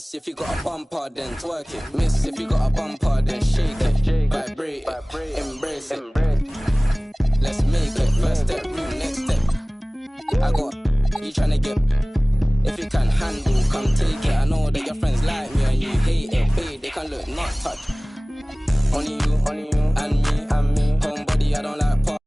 Miss, if you got a bumper, then twerk it. Miss, if you got a bumper, then shake it. Vibrate it, embrace it. Let's make it. First step, next step. I got you tryna get. If you can handle, come take it. I know that your friends like me and you hate it. Babe, they can look, not touch. Only you, and me. Homebody, I don't like part.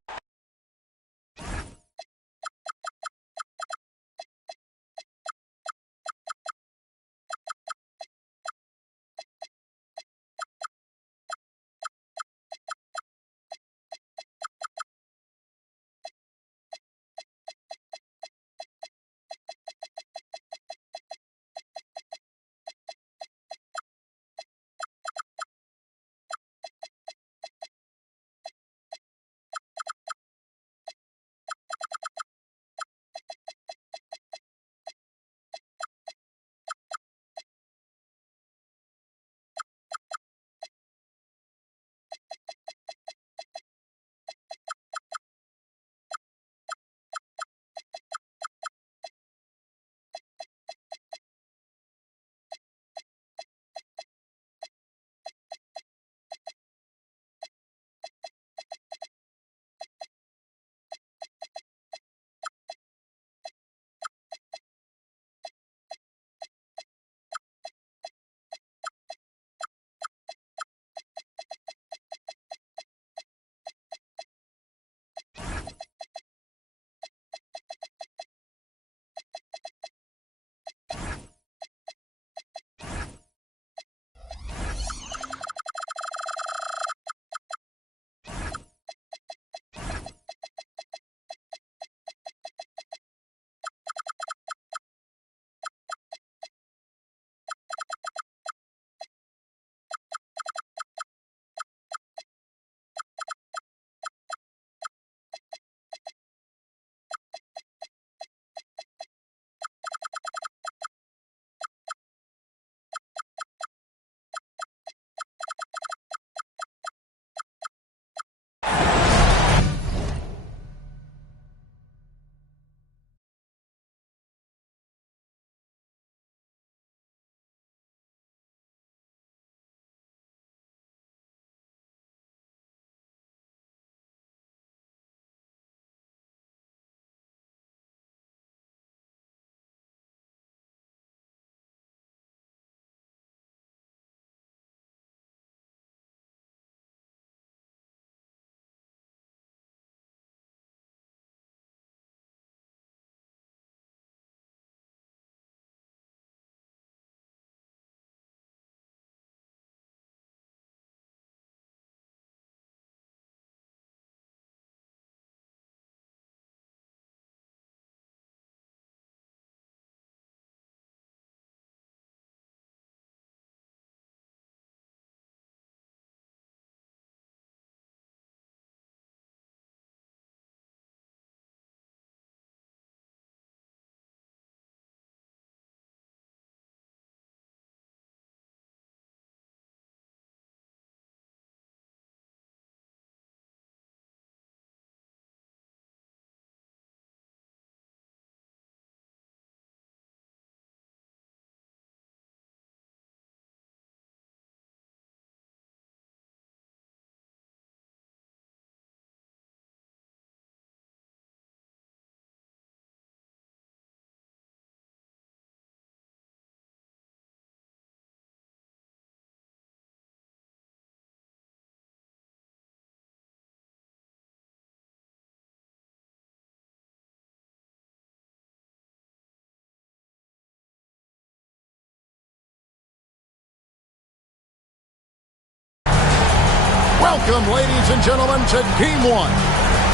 Welcome, ladies and gentlemen, to Game 1,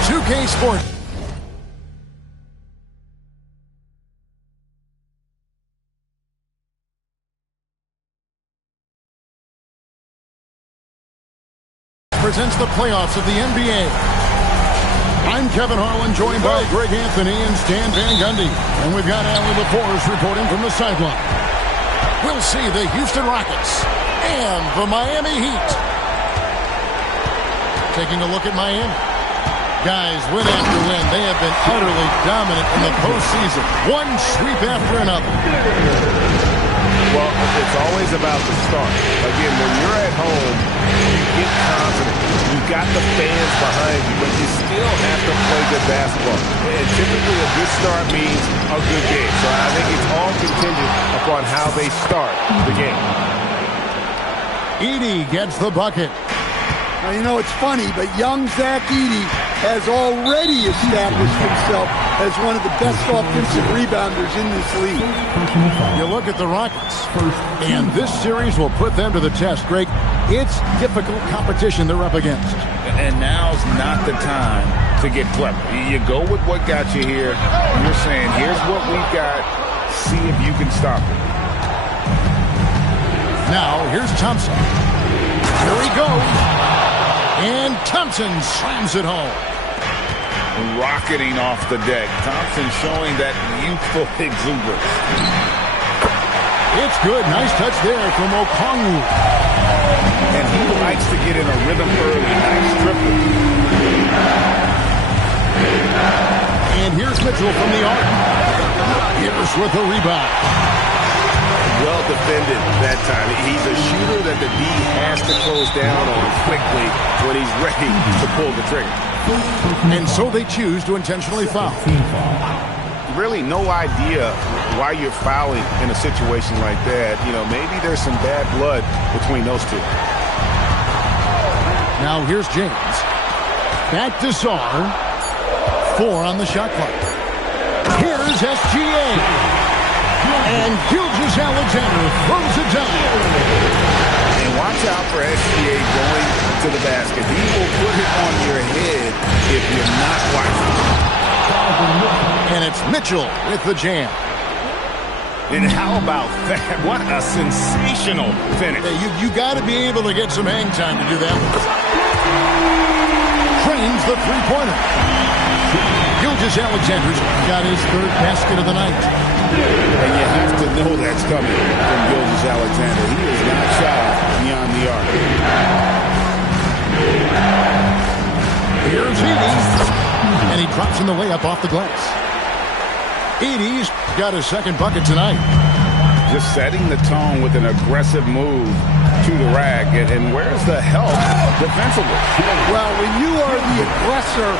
2K Sports. Presents the playoffs of the NBA. I'm Kevin Harlan, joined by Greg Anthony and Stan Van Gundy. And we've got Allie LaForce reporting from the sideline. We'll see the Houston Rockets and the Miami Heat. Taking a look at Miami. Guys, win after win, they have been utterly dominant in the postseason. One sweep after another. Well, it's always about the start. Again, when you're at home, you get confident. You got the fans behind you, but you still have to play good basketball. And typically a good start means a good game. So I think it's all contingent upon how they start the game. Edey gets the bucket. Now, you know, it's funny, but young Zach Edey has already established himself as one of the best offensive rebounders in this league. You look at the Rockets, and this series will put them to the test, Greg. It's difficult competition they're up against. And now's not the time to get clever. You go with what got you here. You're saying, here's what we've got. See if you can stop it. Now, here's Thompson. Here he goes. And Thompson slams it home. Rocketing off the deck. Thompson showing that youthful exuberance. It's good. Nice touch there from Okongwu. And he likes to get in a rhythm early. Nice triple. And here's Mitchell from the arc. Here's with the rebound. Well defended that time. He's a shooter that the D has to close down on quickly when he's ready to pull the trigger. And so they choose to intentionally foul. Really no idea why you're fouling in a situation like that. You know, maybe there's some bad blood between those two. Now here's James. Back to Sarr. 4 on the shot clock. Here's SGA. And Gilgeous-Alexander throws it down. And watch out for SGA going to the basket. He will put it on your head if you're not watching. And it's Mitchell with the jam. And how about that? What a sensational finish. Hey, you got to be able to get some hang time to do that. Trains the three-pointer. Gilgeous-Alexander's got his 3rd basket of the night. And you have to know that's coming from Gilgeous-Alexander. He is not shy beyond the arc. Here's Edey. And he drops in the layup off the glass. Edey's got his 2nd bucket tonight. Just setting the tone with an aggressive move to the rack. And where's the help defensively? Well, when you are the aggressor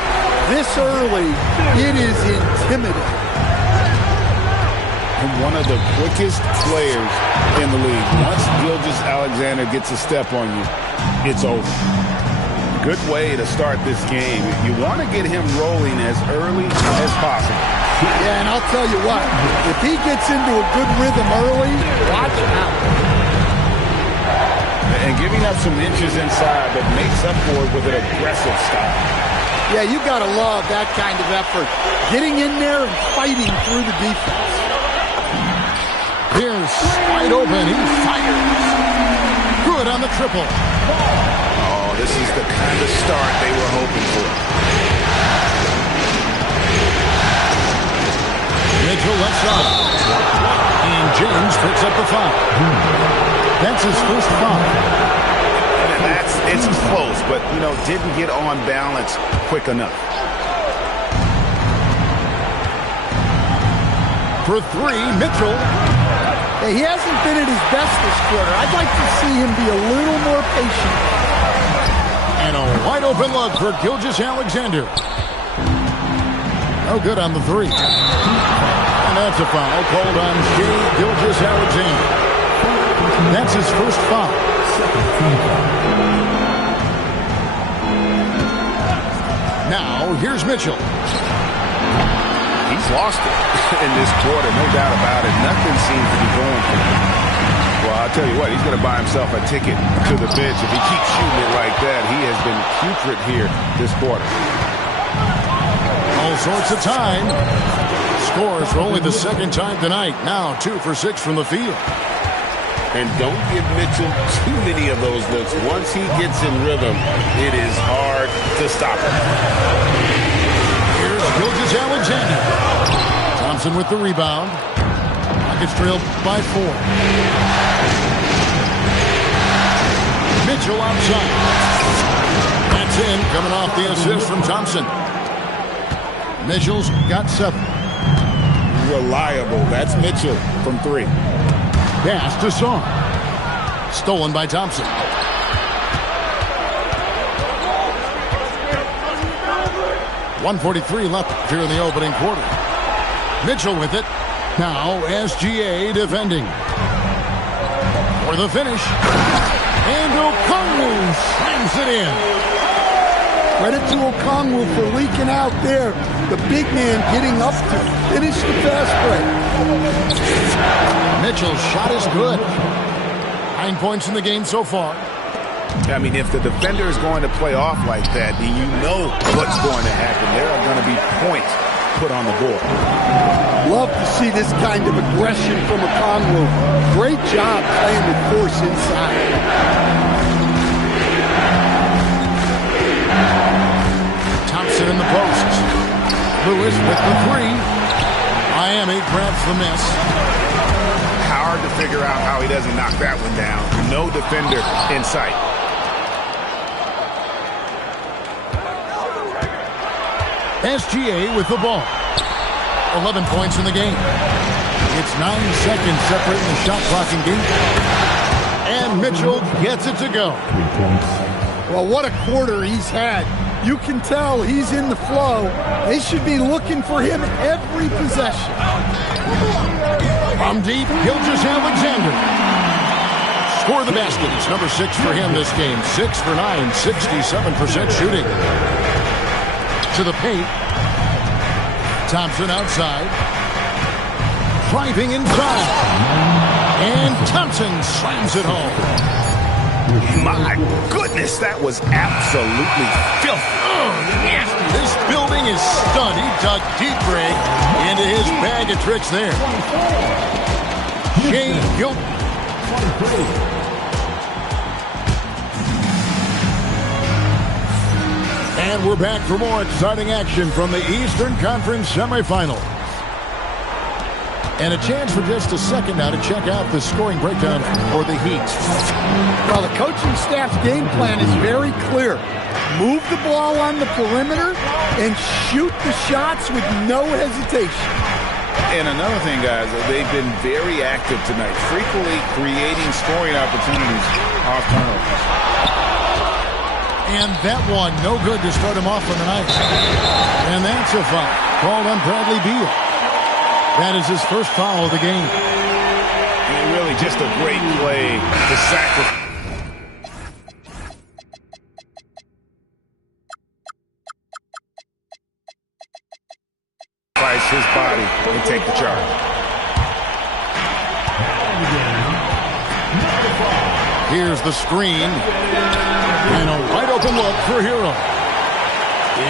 this early, it is intimidating. And one of the quickest players in the league. Once Gilgeous-Alexander gets a step on you, it's over. Good way to start this game. You want to get him rolling as early as possible. Yeah, and I'll tell you what, if he gets into a good rhythm early, watch out. And giving up some inches inside, but makes up for it with an aggressive style. Yeah, you got to love that kind of effort. Getting in there and fighting through the defense. Here's wide open. He fires. Good on the triple. Oh, this is the kind of start they were hoping for. Mitchell left side. And James picks up the foul. That's his 1st foul. It's close, but, you know, didn't get on balance quick enough. For 3, Mitchell. Hey, he hasn't been at his best this quarter. I'd like to see him be a little more patient. And a wide open look for Gilgeous-Alexander. No good on the 3. And that's a foul called on Shai Gilgeous-Alexander. That's his 1st foul. Now, here's Mitchell. He's lost it in this quarter, no doubt about it. Nothing seems to be going for him. Well, I'll tell you what, he's going to buy himself a ticket to the bench. If he keeps shooting it like that, he has been putrid here this quarter. All sorts of time. Scores for only the 2nd time tonight. Now 2 for 6 from the field. And don't give Mitchell too many of those looks. Once he gets in rhythm, it is hard to stop him. Here's Gilgeous-Alexander. Thompson with the rebound. Rockets trailed by 4. Mitchell outside. That's in, coming off the assist from Thompson. Mitchell's got 7. Reliable. That's Mitchell from 3. Pass to Song. Stolen by Thompson. .143 left here in the opening quarter. Mitchell with it. Now SGA defending. For the finish. And Okongwu slams it in. Credit to Okongwu for leaking out there. The big man getting up to finish the fast break. Mitchell's shot is good. 9 points in the game so far. I mean, if the defender is going to play off like that, then you know what's going to happen. There are going to be points put on the board. Love to see this kind of aggression from Okongwu. Great job playing with force inside. Thompson in the post. Lewis with the three. Miami grabs the miss. Hard to figure out how he doesn't knock that one down. No defender in sight. SGA with the ball. 11 points in the game. It's 9 seconds separating the shot clock and game. And Mitchell gets it to go. Well, what a quarter he's had. You can tell he's in the flow. They should be looking for him every possession. From deep, Gilgeous-Alexander. Score the basket. It's number 6 for him this game. 6 for 9, 67% shooting. To the paint. Thompson outside. Driving inside. And Thompson slams it home. My goodness, that was absolutely filthy. Oh, nasty. This building is stunned. He dug deep, Greg, into his bag of tricks there. Shea Gilt. And we're back for more exciting action from the Eastern Conference semifinals. And a chance for just a second now to check out the scoring breakdown for the Heat. Well, the coaching staff's game plan is very clear. Move the ball on the perimeter and shoot the shots with no hesitation. And another thing, guys, they've been very active tonight, frequently creating scoring opportunities off turnovers. And that one, no good to start him off on the night. And that's a foul called on Bradley Beal. That is his first foul of the game. And really just a great play to sacrifice his body and take the charge. Here's the screen. And a wide open look for Hero.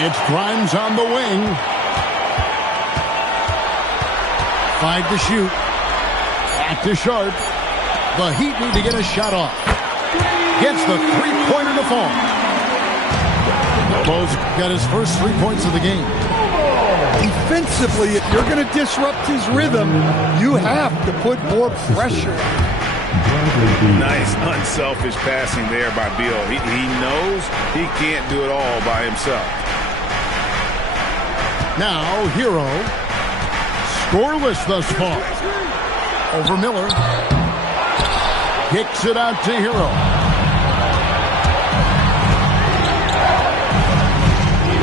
It's Grimes on the wing. 5 to shoot. Back to Sharp. The Heat need to get a shot off. Gets the three-pointer to fall. Bose got his first 3 points of the game. Defensively, if you're going to disrupt his rhythm, you have to put more pressure. Nice, unselfish passing there by Beal. He knows he can't do it all by himself. Now, Hero. Scoreless thus far. Over Miller. Kicks it out to Hero.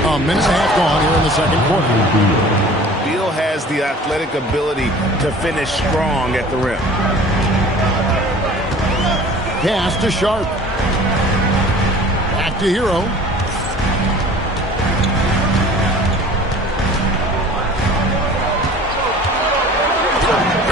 A minute and a half gone here in the second quarter. Beal has the athletic ability to finish strong at the rim. Pass to Sharp. Back to Hero.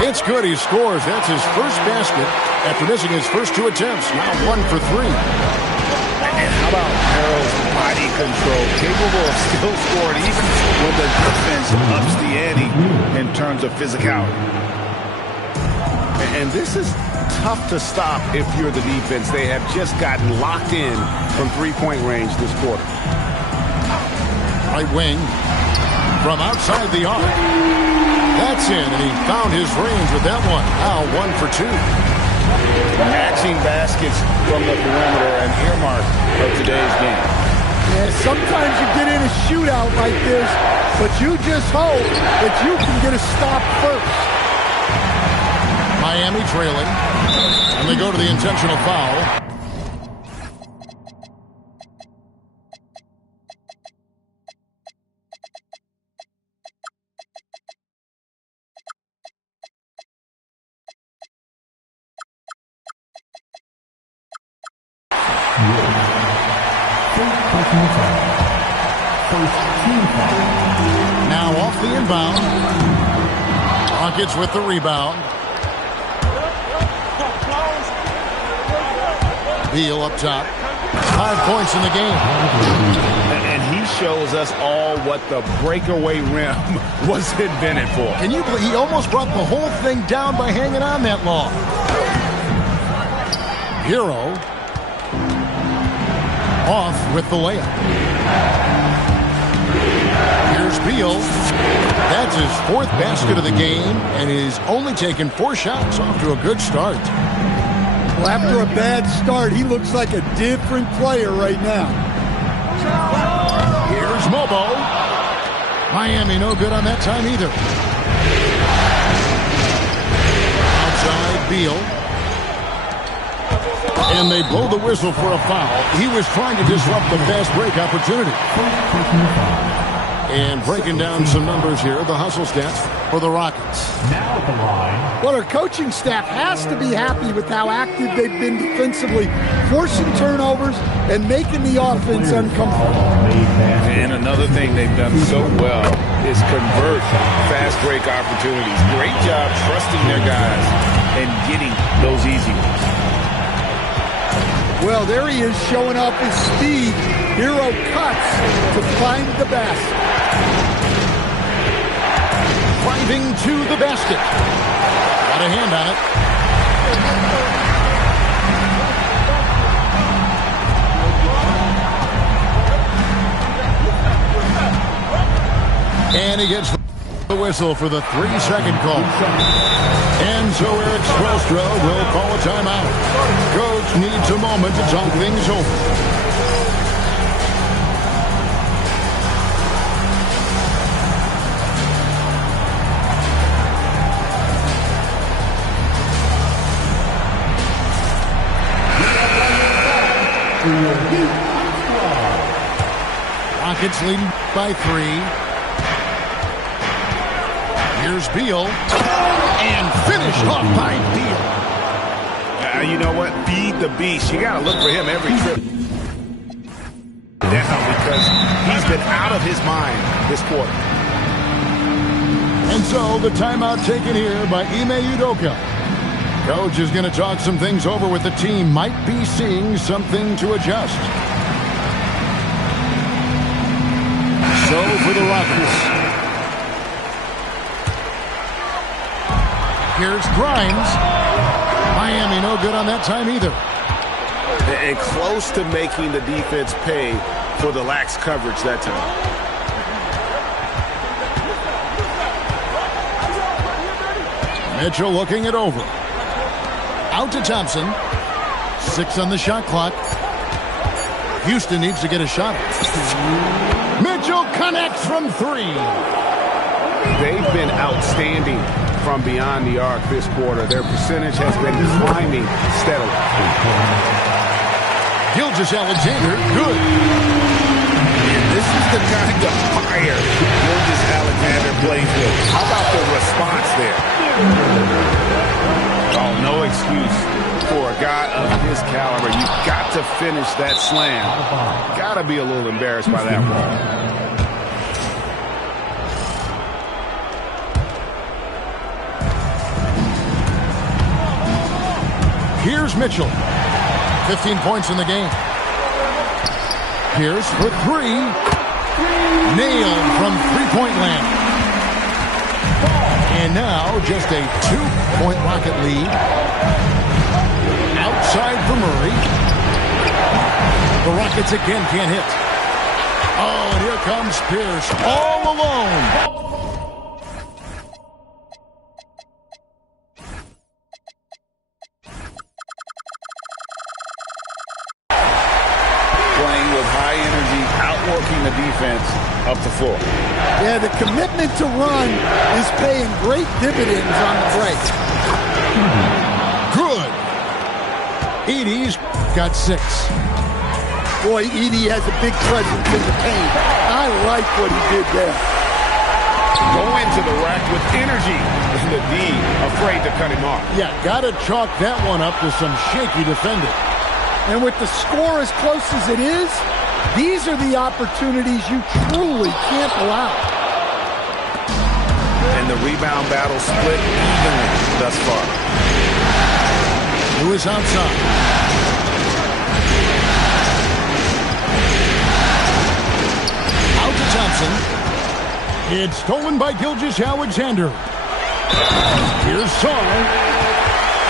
It's good. He scores. That's his first basket after missing his first 2 attempts. Now 1 for 3. And how about Harrell's body control? Capable of still scoring even when the defense ups the ante in terms of physicality. And this is tough to stop if you're the defense. They have just gotten locked in from three-point range this quarter. Right wing from outside the arc. That's in, and he found his range with that one. Now 1 for 2. Matching baskets from the perimeter, an earmark of today's game. Yeah, sometimes you get in a shootout like this, but you just hope that you can get a stop first. Miami trailing. And they go to the intentional foul. Now off the inbound. Rockets with the rebound. Beal up top. 5 points in the game. And he shows us all what the breakaway rim was invented for. Can you believe he almost brought the whole thing down by hanging on that long? Hero off with the layup. Here's Beal. That's his 4th basket of the game, and he's only taken 4 shots. Off to a good start. Well, after a bad start, he looks like a different player right now. Here's Mobo. Miami no good on that time either. Outside Beal. And they blow the whistle for a foul. He was trying to disrupt the fast break opportunity. And breaking down some numbers here, the hustle stats for the Rockets. Now at the line. Well, our coaching staff has to be happy with how active they've been defensively, forcing turnovers and making the offense uncomfortable. And another thing they've done so well is convert fast break opportunities. Great job trusting their guys and getting those easy ones. Well, there he is showing off his speed. Hero cuts to find the basket. Driving to the basket. Got a hand on it. And he gets the whistle for the 3-second call. And so Eric Spoelstra will call a timeout. Coach needs a moment to talk things over. Rockets leading by 3. Here's Beal. And finished off by Beal. You know what? Feed the beast. You got to look for him every trip down because he's been out of his mind this quarter. And so the timeout taken here by Ime Udoka. Coach is going to talk some things over with the team. Might be seeing something to adjust. So for the Rockets. Here's Grimes. Miami no good on that time either. And close to making the defense pay for the lax coverage that time. Mitchell looking it over. Out to Thompson. 6 on the shot clock. Houston needs to get a shot. Mitchell connects from 3. They've been outstanding from beyond the arc this quarter. Their percentage has been climbing steadily. Gilgeous-Alexander, good. And this is the kind of fire Gilgeous-Alexander plays with. How about the response there? Oh, no excuse for a guy of his caliber. You've got to finish that slam. Got to be a little embarrassed by that one. Here's Mitchell. 15 points in the game. Here's for 3. Nailed from three-point land. And now just a 2-point Rocket lead. Outside for Murray. The Rockets again can't hit. Oh, and here comes Pierce all alone. The defense up the floor. Yeah, the commitment to run is paying great dividends on the break. Good. Edie's got 6. Boy, Edie has a big presence in the paint. I like what he did there. Go into the rack with energy. The D afraid to cut him off. Yeah, got to chalk that one up to some shaky defending. And with the score as close as it is, these are the opportunities you truly can't allow. And the rebound battle split evenly thus far. Lewis outside. Out to Thompson. It's stolen by Gilgeous-Alexander. Here's Saul.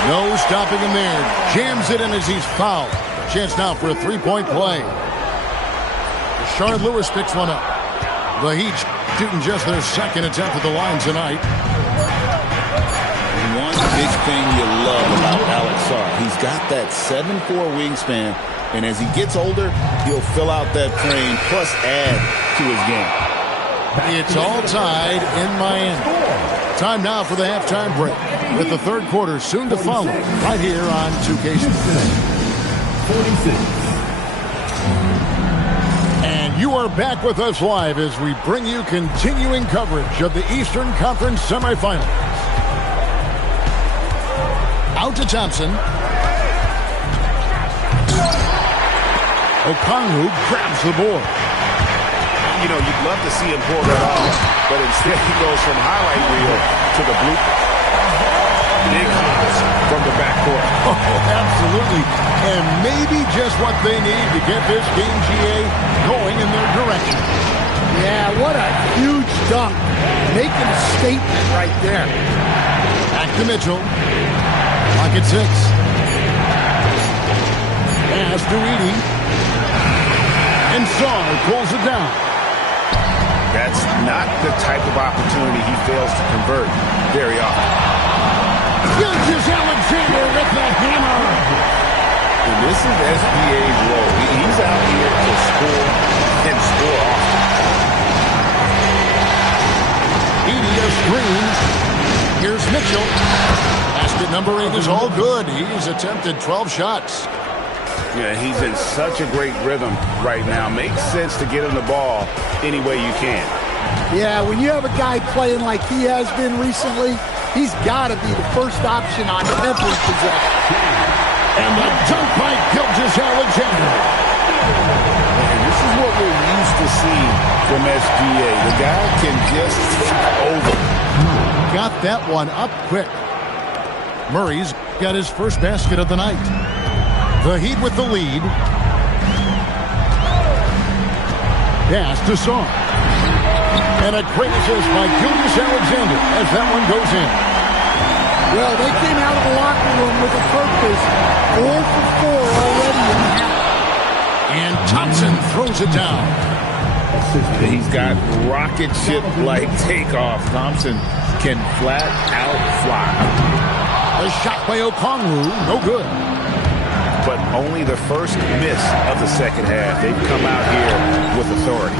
No stopping him there. Jams it in as he's fouled. Chance now for a three-point play. Rashard Lewis picks one up. The Heat shooting just their second attempt at the line tonight. One big thing you love about Alex Sarr, he's got that 7'4" wingspan, and as he gets older, he'll fill out that frame plus add to his game. It's all tied in Miami. Time now for the halftime break, with the third quarter soon to follow, right here on 2K Sports. 46. And you are back with us live as we bring you continuing coverage of the Eastern Conference semifinals. Out to Thompson. Okongwu grabs the board. You know, you'd love to see him pull that off, but instead he goes from highlight reel to the blue. Big hops from the backcourt. Oh, absolutely. And maybe just what they need to get this game, GA, going in their direction. Yeah, what a huge dunk. Making a statement right there. Back to Mitchell. Clock at 6. Pass to Edie. And Sarr pulls it down. That's not the type of opportunity he fails to convert very often. Gilgeous-Alexander with the hammer. And this is SBA's role. He's out here to score and score often. Edie a screen. Here's Mitchell. Basket number 8 is all good. He's attempted 12 shots. Yeah, he's in such a great rhythm right now. Makes sense to get him the ball any way you can. Yeah, when you have a guy playing like he has been recently, he's got to be the first option on every possession. And the dunk by Gilgeous-Alexander. And this is what we're used to seeing from SGA. The guy can just over. Got that one up quick. Murray's got his first basket of the night. The Heat with the lead. Pass to Sarr. And a great assist by Gilgeous-Alexander as that one goes in. Well, they came out of the locker room with a purpose. 4 for 4 already in the half. And Thompson throws it down. He's got rocket ship-like takeoff. Thompson can flat out fly. A shot by Okongwu, no good. But only the first miss of the second half. They've come out here with authority.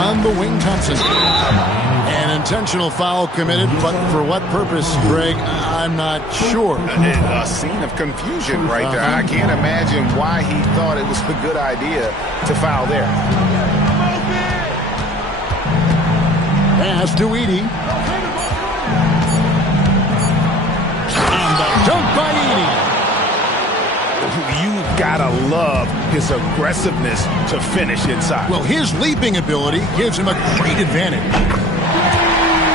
On the wing, Thompson. An intentional foul committed, but for what purpose, Greg? I'm not sure. A scene of confusion right there. I can't imagine why he thought it was a good idea to foul there. Pass to Edie. And the dunk by Edie. You gotta love his aggressiveness to finish inside. Well, his leaping ability gives him a great advantage.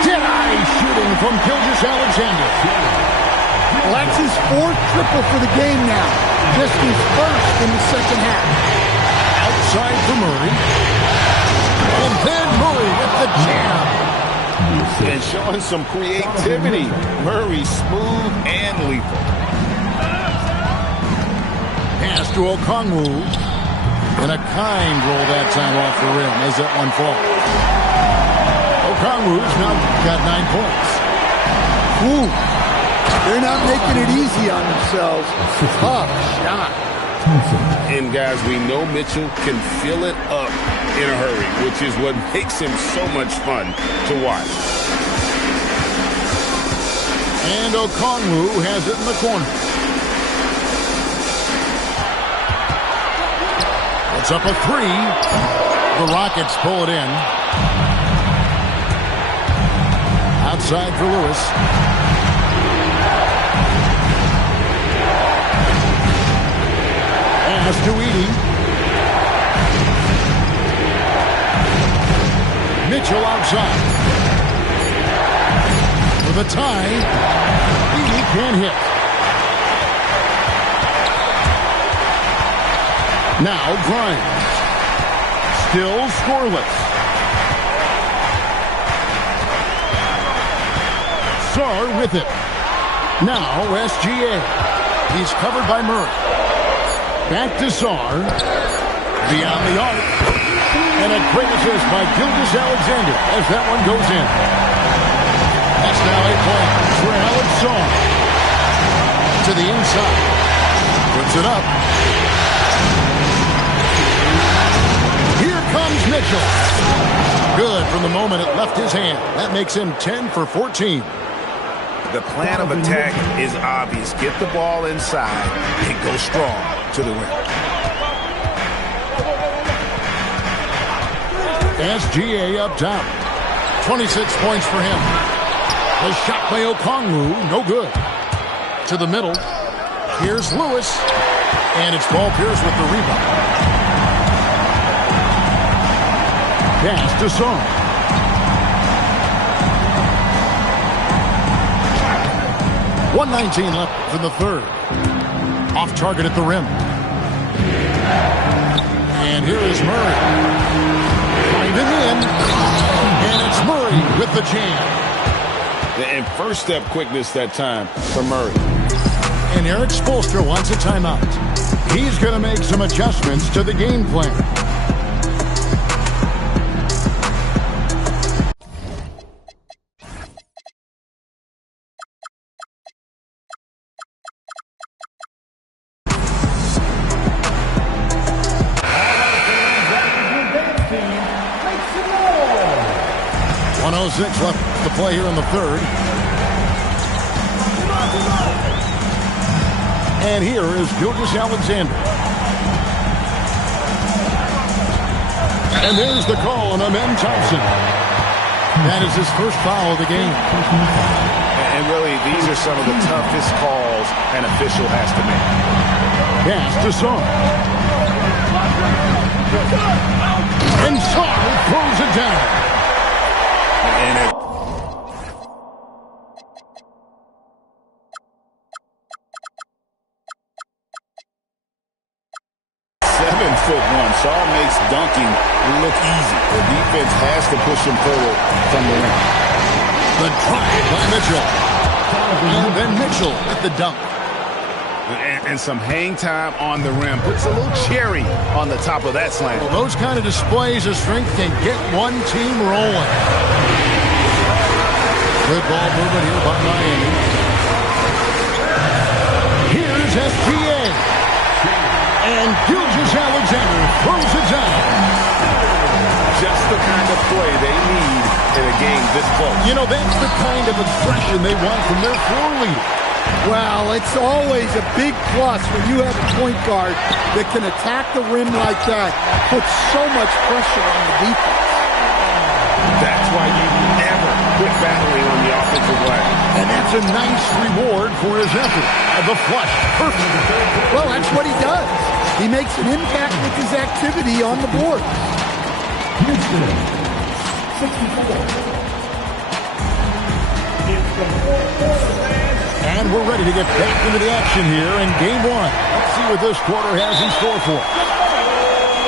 Dead-eye shooting from Gilgeous-Alexander. Well, that's his 4th triple for the game now. Just his first in the second half. Outside for Murray. And then Murray with the jam. And showing some creativity. Murray smooth and lethal. Pass to Okongwu. And a kind roll that time off the rim as that one falls. Okongwu's now got 9 points. Ooh, they're not making it easy on themselves. Tough shot. And guys, we know Mitchell can fill it up in a hurry, which is what makes him so much fun to watch. And Okongwu has it in the corner. It's up a 3. The Rockets pull it in. Outside for Lewis. Pass to Edey. Mitchell outside. For the tie. Edey can't hit. Now Grimes. Still scoreless. Sarr with it. Now SGA. He's covered by Murray. Back to Sarr. Beyond the arc. And a great assist by Gilgeous-Alexander as that one goes in. That's now a point for Alex Sarr. To the inside. Puts it up. Here comes Mitchell. Good from the moment it left his hand. That makes him 10 for 14. The plan of attack is obvious. Get the ball inside and go strong to the rim. SGA up top. 26 points for him. The shot by Okongwu, no good. To the middle. Here's Lewis. And it's Paul Pierce with the rebound. Pass to Sarr. .119 left for the third. Off target at the rim. And here is Murray. Driving in. And it's Murray with the jam. And first step quickness that time for Murray. And Eric Spoelstra wants a timeout. He's going to make some adjustments to the game plan. Left to play here in the third. And here is Gilgeous-Alexander. And there's the call on Amen Thompson. That is his first foul of the game. And really, these are some of the toughest calls an official has to make. Pass to Sarr. And Sarr throws it down. And it 7'1". Sarr makes dunking look easy. The defense has to push him forward from the rim. The drive by Mitchell. And then Mitchell with the dunk. And some hang time on the rim. Puts a little cherry on the top of that slam. Well, those kind of displays of strength can get one team rolling. Good ball movement here by Miami. Here's SGA. And Gilgeous-Alexander throws it down. Just the kind of play they need in a game this close. You know, that's the kind of aggression they want from their floor leader. Well, it's always a big plus when you have a point guard that can attack the rim like that, put so much pressure on the defense. That's why you never quit battling on the offensive glass. And that's a nice reward for his effort. The flush. Perfect. Well, that's what he does. He makes an impact with his activity on the board. 64. And we're ready to get back into the action here in game one. Let's see what this quarter has in store for us.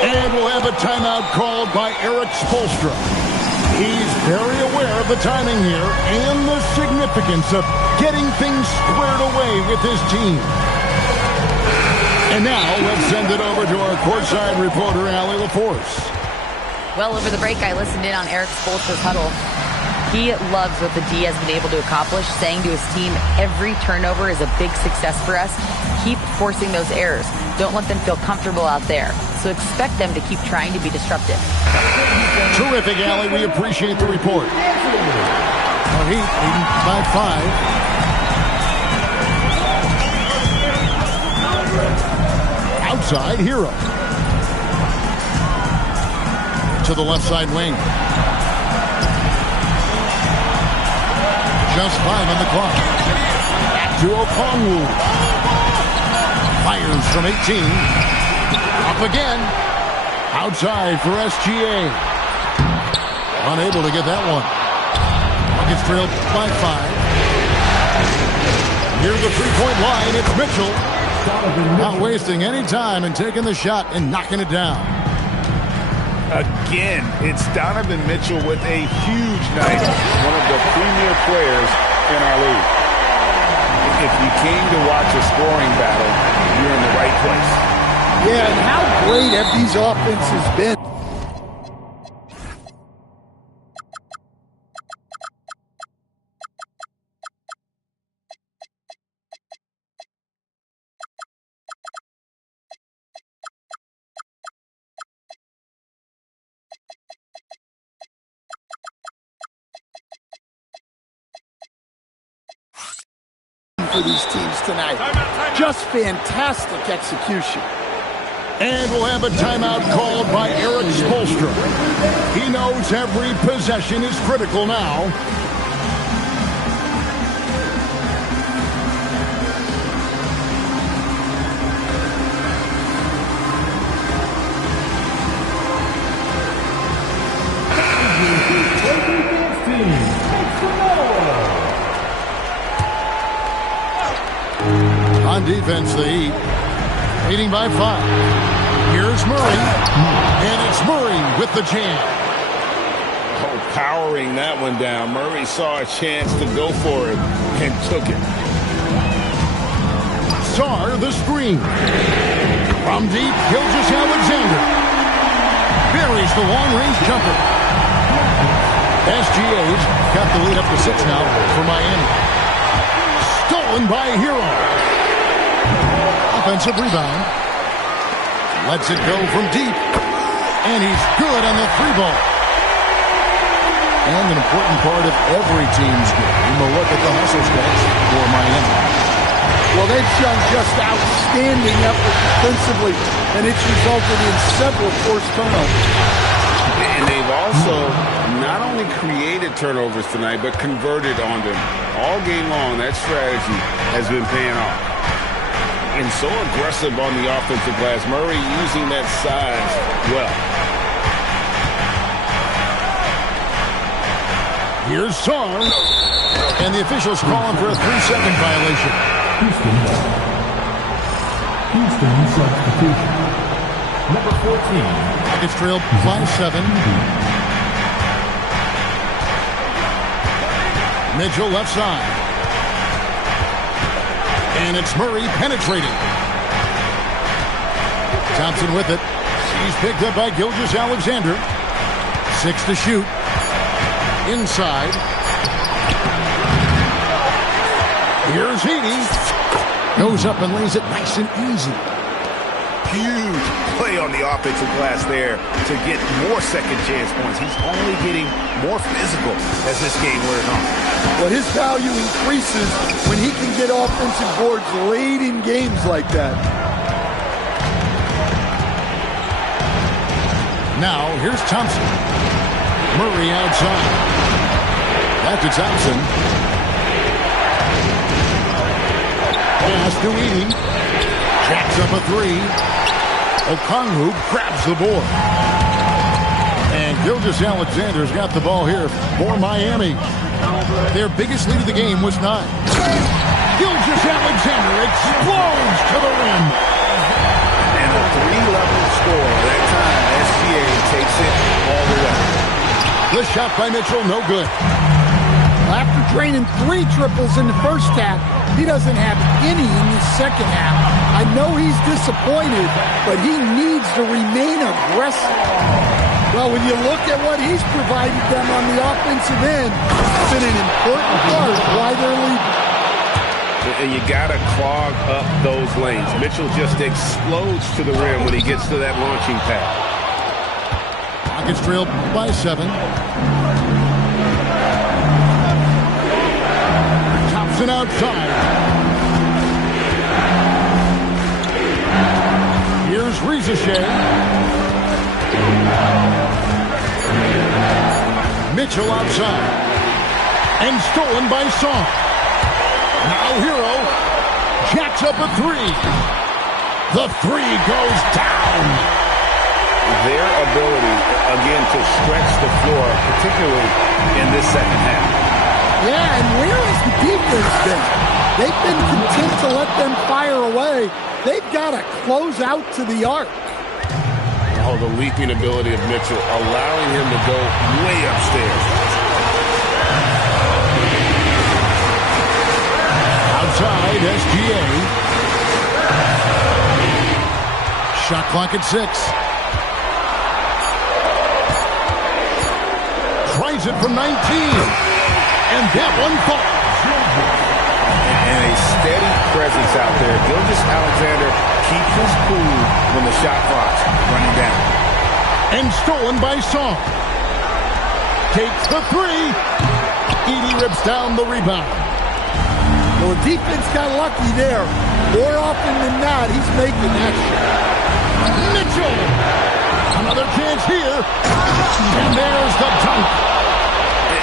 And we'll have a timeout called by Eric Spoelstra. He's very aware of the timing here and the significance of getting things squared away with his team. And now let's send it over to our courtside reporter, Allie LaForce. Well, over the break, I listened in on Eric Spoelstra's huddle. He loves what the D has been able to accomplish, saying to his team, every turnover is a big success for us. Keep forcing those errors. Don't let them feel comfortable out there. So expect them to keep trying to be disruptive. Terrific, Allie. We appreciate the report. Heat leading by 5. side, Hero. To the left side wing. Just 5 on the clock. Back to Okongwu. Fires from 18. Up again. Outside for SGA. Unable to get that one. Rockets trailed by 5. Near the three-point line, it's Mitchell. Not wasting any time and taking the shot and knocking it down. Again, it's Donovan Mitchell with a huge night. One of the premier players in our league. If you came to watch a scoring battle, you're in the right place. Yeah, and how great have these offenses been? For these teams tonight. Just fantastic execution. And we'll have a timeout called by Eric Spoelstra. He knows every possession is critical now. On defense, the Heat leading by 5. Here's Murray, and it's Murray with the jam. Oh, powering that one down. Murray saw a chance to go for it and took it. Sarr, the screen. From deep, Gilgeous-Alexander. Buries the long-range jumper. SGA's got the lead up to 6 now for Miami. Stolen by Hero. Offensive rebound. Lets it go from deep. And he's good on the 3-ball. And an important part of every team's game. We'll look at the hustle stats for Miami. Well, they've shown just outstanding effort defensively, and it's resulted in several forced turnovers. And they've also not only created turnovers tonight, but converted on them. All game long, that strategy has been paying off. And so aggressive on the offensive glass. Murray using that size well. Here's Sarr. And the officials calling for a 3-second violation. Houston substitution. Number 14. Rockets trailed by 7. Mitchell left side. And it's Murray penetrating. Thompson with it. He's picked up by Gilgeous-Alexander. 6 to shoot. Inside. Here's Heaney. Goes up and lays it nice and easy. Huge play on the offensive glass there to get more second chance points. He's only getting more physical as this game wears on. Well, his value increases when he can get offensive boards late in games like that. Now, here's Thompson. Murray outside. Back to Thompson. Pass to Edey. Jacks up a 3. Okongwu grabs the board. And Gilgeous-Alexander's got the ball here for Miami. Their biggest lead of the game was 9. Gilgeous-Alexander explodes to the rim. And a 3-level score. That time, SGA takes it all the way. The shot by Mitchell, no good. After draining 3 triples in the first half, he doesn't have any in the second half. I know he's disappointed, but he needs to remain aggressive. Well, when you look at what he's provided them on the offensive end, it's been an important part of why they're leading. And you got to clog up those lanes. Mitchell just explodes to the rim when he gets to that launching pad. Rockets trailed by 7. Thompson outside. Here's Ricochet. Mitchell outside. And stolen by Song. Now Hero jacks up a three. The three goes down. Their ability, again, to stretch the floor, particularly in this second half. Yeah, and where has the defense been? They've been content to let them fire away. They've got to close out to the arc. Oh, the leaping ability of Mitchell, allowing him to go way upstairs. Outside, SGA. Shot clock at 6. Tries it from 19. And that one falls. And a steady presence out there. Gilgeous-Alexander keeps his cool when the shot clock's running down. And stolen by Song. Takes the three. Edey rips down the rebound. Well, the defense got lucky there. More often than not, he's making that shot. Mitchell. Another chance here. And there's the dunk.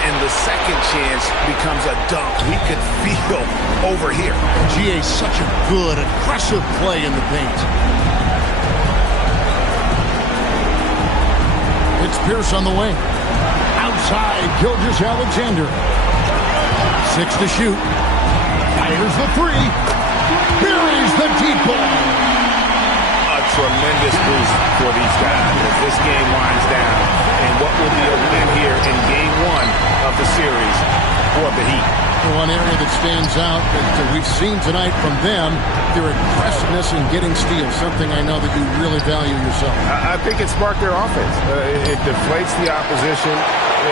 And the second chance becomes a dunk. We could feel over here. GA, such a good, aggressive play in the paint. It's Pierce on the wing. Outside, Gilgeous-Alexander. 6 to shoot. Fires the three. Buries the deep ball. A tremendous boost for these guys as this game winds down. And what will be a win here in Game 1 of the series for the Heat. One area that stands out that we've seen tonight from them, their aggressiveness in getting steals, something I know that you really value yourself. I think it sparked their offense. It deflates the opposition,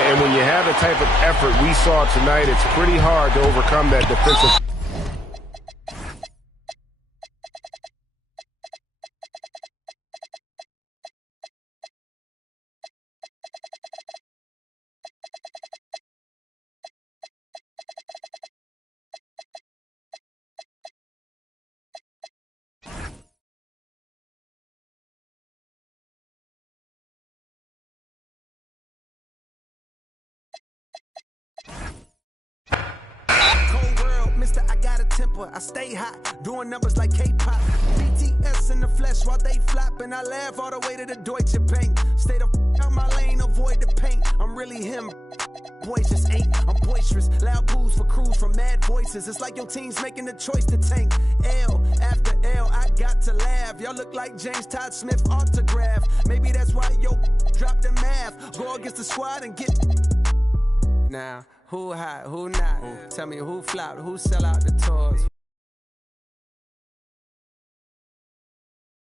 and when you have the type of effort we saw tonight, it's pretty hard to overcome that defensive. I got a temper, I stay hot, doing numbers like K-pop. BTS in the flesh while they flop, and I laugh all the way to the Deutsche Bank. Stay the out my lane, avoid the paint. I'm really him. Boys just ain't. I'm boisterous, loud boos for crews from mad voices. It's like your team's making the choice to tank. L after L, I got to laugh. Y'all look like James Todd Smith autograph. Maybe that's why yo drop the math. Go against the squad and get. Now, who hot, who not? Tell me who flopped, who sell out the tours.